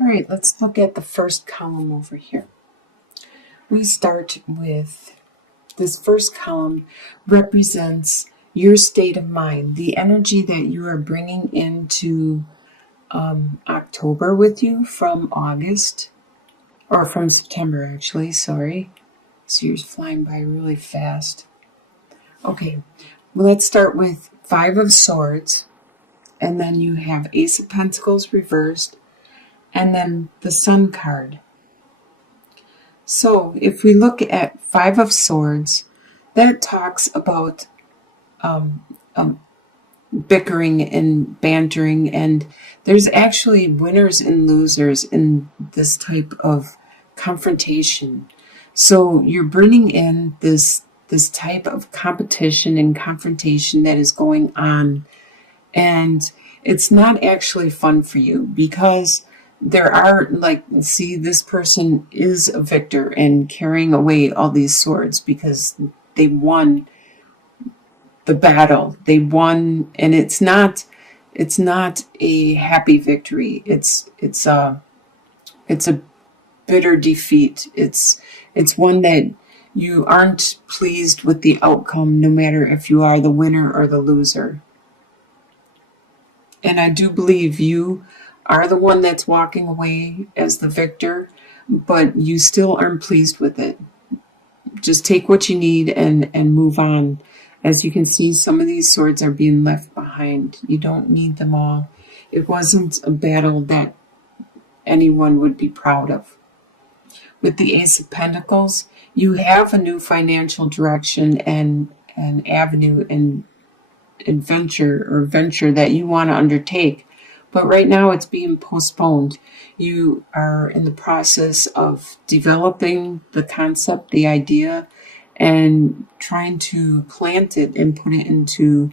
All right, let's look at the first column over here. We start with this first column represents your state of mind, the energy that you are bringing into October with you from August, or from September actually, sorry. So you're flying by really fast. Okay, well, let's start with Five of Swords, and then you have Ace of Pentacles reversed, and then the Sun card. So if we look at Five of Swords, that talks about bickering and bantering, and there's actually winners and losers in this type of confrontation. So you're bringing in this type of competition and confrontation that is going on, and it's not actually fun for you because there are, like, see, this person is a victor and carrying away all these swords because they won the battle. They won, and it's not a happy victory. It's a bitter defeat. It's one that you aren't pleased with the outcome, no matter if you are the winner or the loser. And I do believe you are the one that's walking away as the victor, but you still aren't pleased with it. Just take what you need and move on. As you can see, some of these swords are being left behind. You don't need them all. It wasn't a battle that anyone would be proud of. With the Ace of Pentacles, you have a new financial direction and an avenue and venture that you want to undertake. But right now it's being postponed. You are in the process of developing the concept, the idea, and trying to plant it and put it into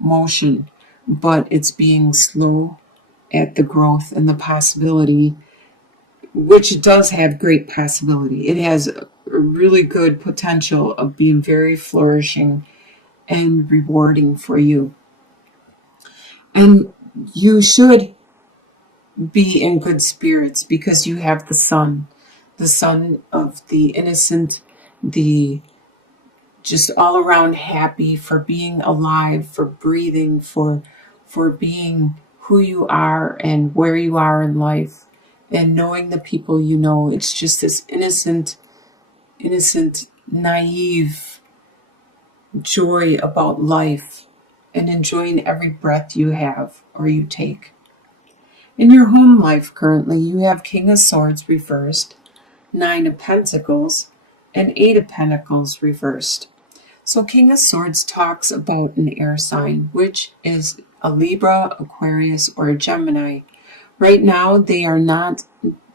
motion. But it's being slow at the growth and the possibility, which does have great possibility. It has a really good potential of being very flourishing and rewarding for you. And you should be in good spirits because you have the sun of the innocent, the just all around happy for being alive, for breathing, for being who you are and where you are in life, and knowing the people you know. It's just this innocent, naive joy about life and enjoying every breath you have or you take. In your home life currently, you have King of Swords reversed, Nine of Pentacles, and Eight of Pentacles reversed. So King of Swords talks about an air sign, which is a Libra, Aquarius, or a Gemini. Right now, they are not,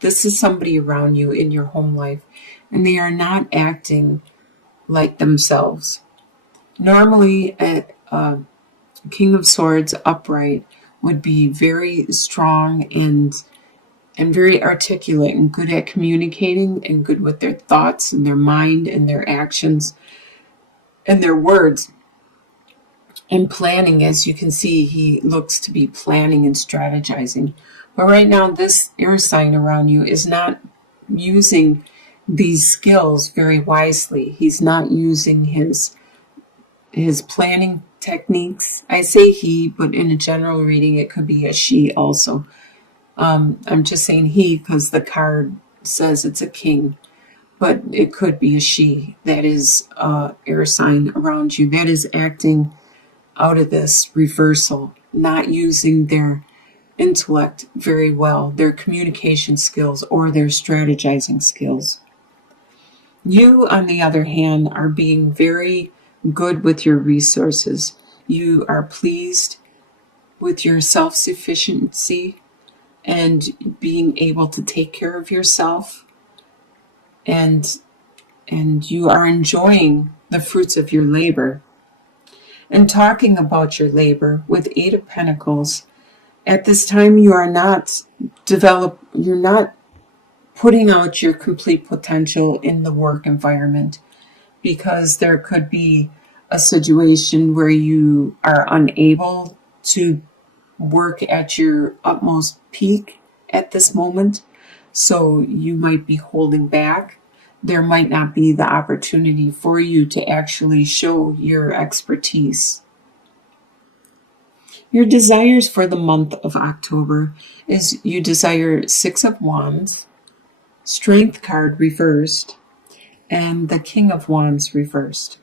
this is somebody around you in your home life, and they are not acting like themselves. Normally, a King of Swords upright would be very strong and very articulate and good at communicating and good with their thoughts and their mind and their actions and their words and planning. As you can see, he looks to be planning and strategizing. But right now, this air sign around you is not using these skills very wisely. He's not using his planning techniques. I say he, but in a general reading, it could be a she also. I'm just saying he because the card says it's a king, but it could be a she that is air sign around you that is acting out of this reversal, not using their intellect very well, their communication skills or their strategizing skills. You, on the other hand, are being very good with your resources. You are pleased with your self-sufficiency and being able to take care of yourself, and you are enjoying the fruits of your labor. And talking about your labor with Eight of Pentacles, at this time you are not you're not putting out your complete potential in the work environment, because there could be a situation where you are unable to work at your utmost peak at this moment. So you might be holding back. There might not be the opportunity for you to actually show your expertise. Your desires for the month of October is you desire Six of Wands, Strength card reversed, and the King of Wands reversed.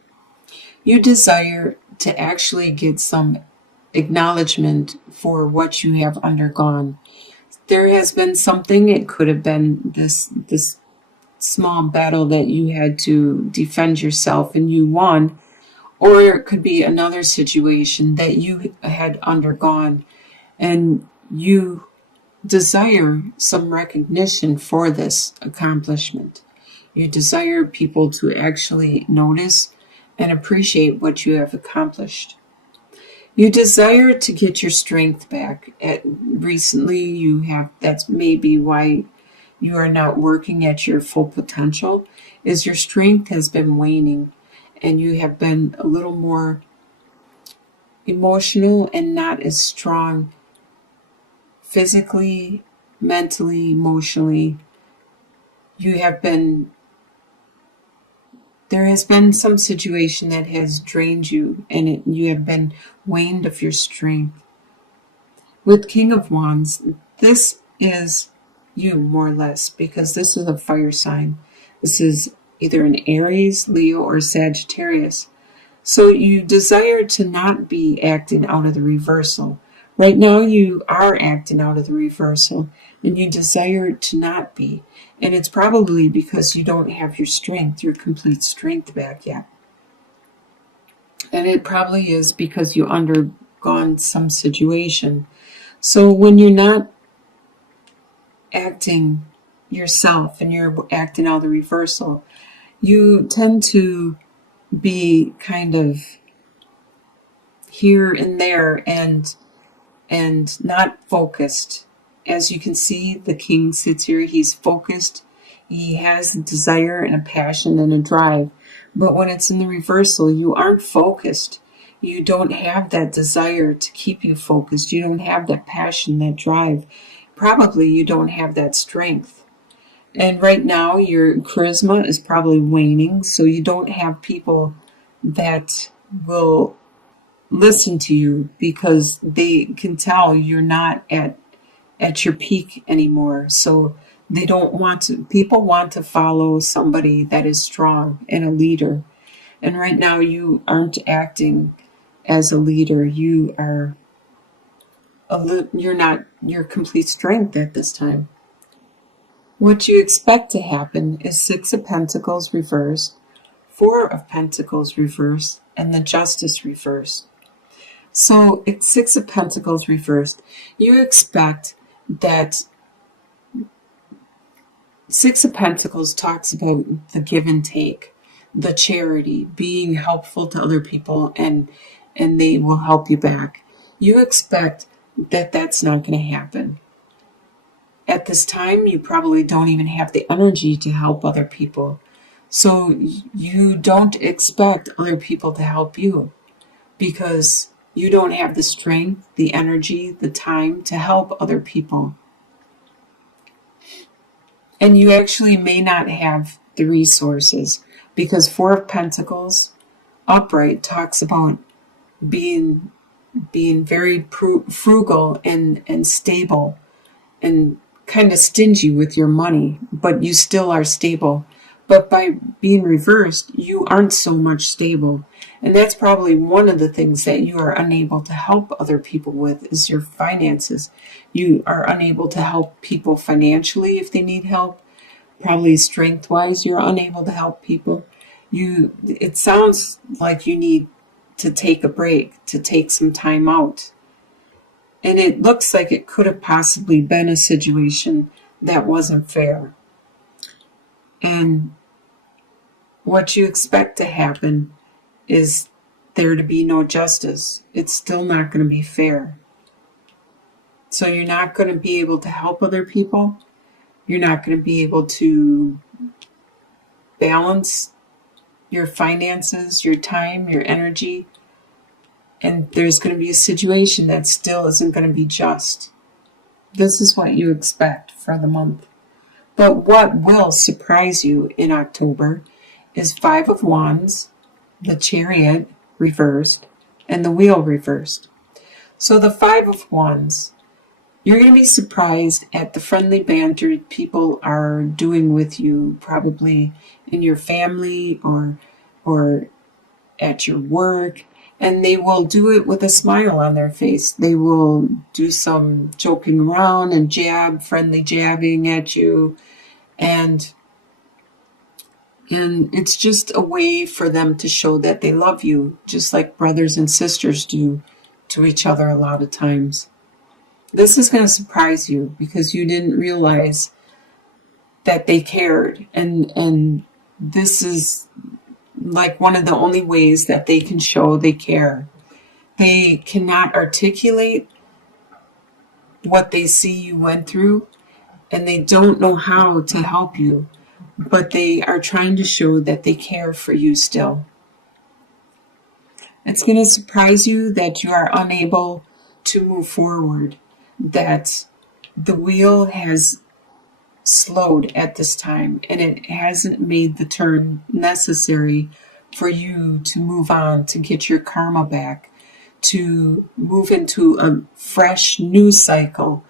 You desire to actually get some acknowledgement for what you have undergone. There has been something, it could have been this small battle that you had to defend yourself and you won, or it could be another situation that you had undergone and you desire some recognition for this accomplishment. You desire people to actually notice and appreciate what you have accomplished. You desire to get your strength back. Recently, you have, that's maybe why you are not working at your full potential, is your strength has been waning and you have been a little more emotional and not as strong physically, mentally, emotionally. There has been some situation that has drained you and you have been waned of your strength. With King of Wands, this is you more or less, because this is a fire sign. This is either an Aries, Leo, or Sagittarius. So you desire to not be acting out of the reversal. Right now you are acting out of the reversal and you desire to not be. And it's probably because you don't have your strength, your complete strength back yet. And it probably is because you undergone some situation. So when you're not acting yourself and you're acting out of the reversal, you tend to be kind of here and there and not focused. As you can see, the king sits here, he's focused, he has a desire and a passion and a drive. But when it's in the reversal, you aren't focused. You don't have that desire to keep you focused. You don't have that passion, that drive. Probably you don't have that strength. And right now your charisma is probably waning, so you don't have people that will listen to you because they can tell you're not at your peak anymore. So they don't want to, people want to follow somebody that is strong and a leader. And right now you aren't acting as a leader. You are you're not your complete strength at this time. What you expect to happen is Six of Pentacles reversed, Four of Pentacles reversed, and the Justice reversed. So it's Six of Pentacles reversed. You expect that Six of Pentacles talks about the give and take, the charity, being helpful to other people, and they will help you back. You expect that that's not going to happen. At this time, you probably don't even have the energy to help other people. So you don't expect other people to help you because you don't have the strength, the energy, the time to help other people. And you actually may not have the resources because Four of Pentacles upright talks about being very frugal and stable and kind of stingy with your money, but you still are stable. But by being reversed, you aren't so much stable. And that's probably one of the things that you are unable to help other people with is your finances. You are unable to help people financially if they need help. Probably strength-wise, you're unable to help people. It sounds like you need to take a break, to take some time out. And it looks like it could have possibly been a situation that wasn't fair. And what you expect to happen is there to be no justice. It's still not going to be fair. So you're not going to be able to help other people. You're not going to be able to balance your finances, your time, your energy. And there's going to be a situation that still isn't going to be just. This is what you expect for the month. But what will surprise you in October is Five of Wands, the Chariot reversed, and the Wheel reversed. So the Five of Wands, you're going to be surprised at the friendly banter people are doing with you, probably in your family or at your work, and they will do it with a smile on their face. They will do some joking around and friendly jabbing at you, and it's just a way for them to show that they love you, just like brothers and sisters do to each other a lot of times. This is going to surprise you because you didn't realize that they cared, and this is like one of the only ways that they can show they care. They cannot articulate what they see you went through, and they don't know how to help you, but they are trying to show that they care for you still. It's going to surprise you that you are unable to move forward, that the wheel has slowed at this time and it hasn't made the turn necessary for you to move on, to get your karma back, to move into a fresh new cycle,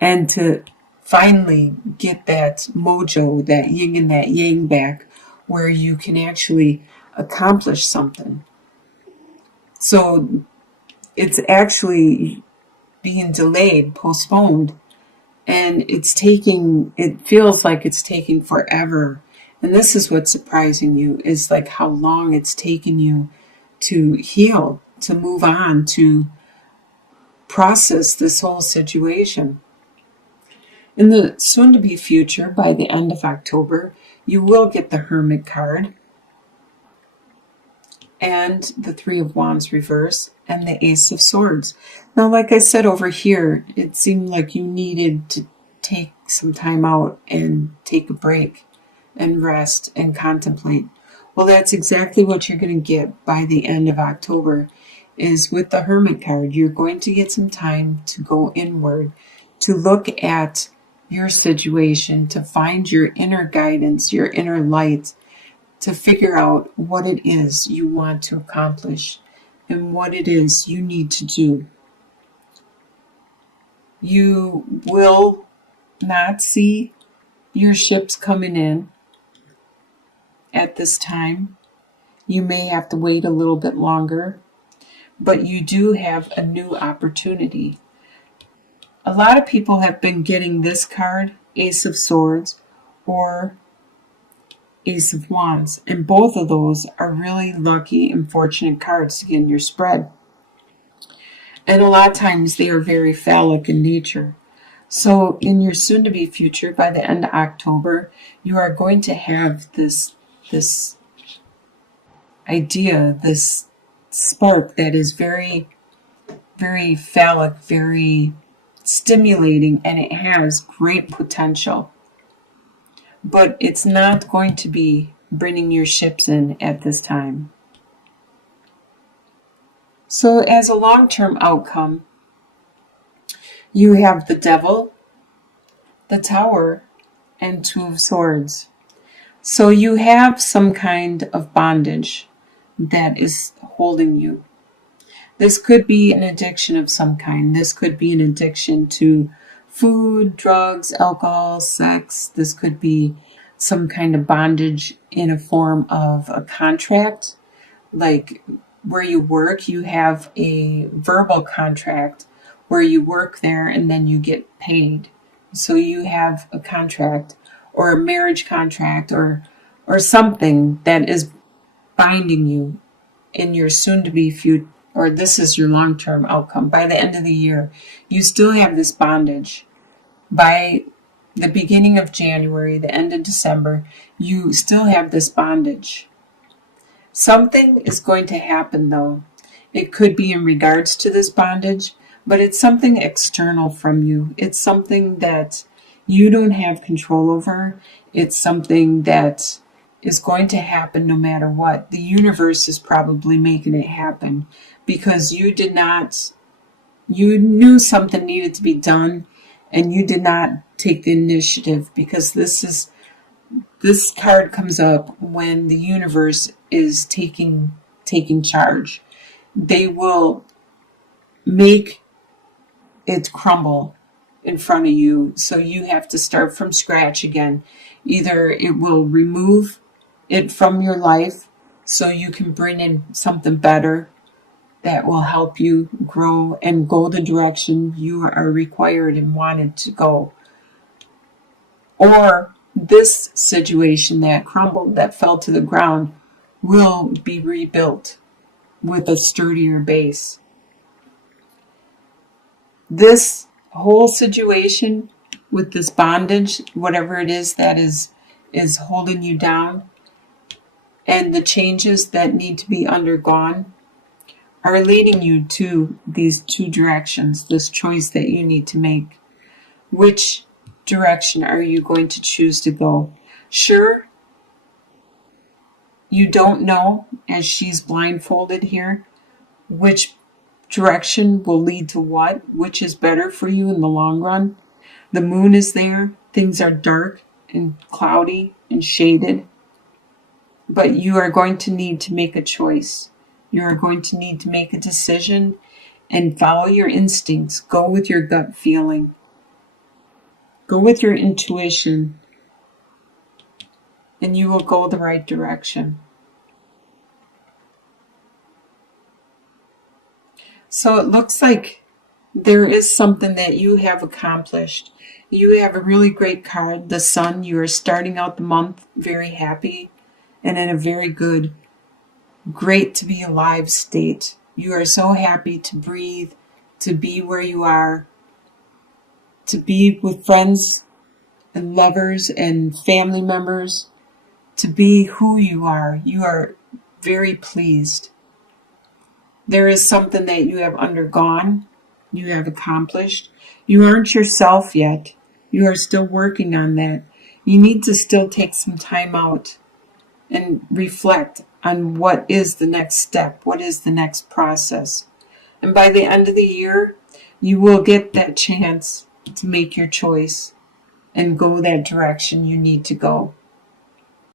and to finally get that mojo, that yin and that yang back, where you can actually accomplish something. So it's actually being delayed, postponed, and it feels like it's taking forever. And this is what's surprising you, is like how long it's taken you to heal, to move on, to process this whole situation. In the soon-to-be future, by the end of October, you will get the Hermit card and the Three of Wands reverse and the Ace of Swords. Now, like I said over here, it seemed like you needed to take some time out and take a break and rest and contemplate. Well, that's exactly what you're going to get by the end of October, is with the Hermit card. You're going to get some time to go inward, to look at your situation, to find your inner guidance, your inner light, to figure out what it is you want to accomplish and what it is you need to do. You will not see your ships coming in at this time. You may have to wait a little bit longer, but you do have a new opportunity. A lot of people have been getting this card, Ace of Swords or Ace of Wands, and both of those are really lucky and fortunate cards to get in your spread. And a lot of times they are very phallic in nature. So in your soon-to-be future, by the end of October, you are going to have this idea, this spark that is very, very phallic, very stimulating, and it has great potential. But it's not going to be bringing your ships in at this time. So as a long-term outcome, you have the Devil, the Tower, and Two of Swords. So you have some kind of bondage that is holding you. This could be an addiction of some kind. This could be an addiction to food, drugs, alcohol, sex. This could be some kind of bondage in a form of a contract. Like where you work, you have a verbal contract where you work there and then you get paid. So you have a contract or a marriage contract or something that is binding you in your soon-to-be future, or this is your long-term outcome. By the end of the year, you still have this bondage. By the beginning of January, the end of December, you still have this bondage. Something is going to happen, though. It could be in regards to this bondage, but it's something external from you. It's something that you don't have control over. It's something that is going to happen no matter what. The universe is probably making it happen because you knew something needed to be done, and you did not take the initiative, because this card comes up when the universe is taking charge. They will make it crumble in front of you, so you have to start from scratch again. Either it will remove it from your life so you can bring in something better that will help you grow and go the direction you are required and wanted to go. Or this situation that crumbled, that fell to the ground, will be rebuilt with a sturdier base. This whole situation with this bondage, whatever it is that is holding you down, and the changes that need to be undergone, are leading you to these two directions, this choice that you need to make. Which direction are you going to choose to go? Sure, you don't know, as she's blindfolded here, which direction will lead to what, which is better for you in the long run. The moon is there, things are dark and cloudy and shaded, but you are going to need to make a choice. You are going to need to make a decision and follow your instincts. Go with your gut feeling. Go with your intuition, and you will go the right direction. So it looks like there is something that you have accomplished. You have a really great card, the Sun. You are starting out the month very happy and in a very good, great to be alive state. You are so happy to breathe, to be where you are, to be with friends and lovers and family members, to be who you are. You are very pleased. There is something that you have undergone, you have accomplished. You aren't yourself yet. You are still working on that. You need to still take some time out and reflect on what is the next step, what is the next process. And by the end of the year, you will get that chance to make your choice and go that direction you need to go.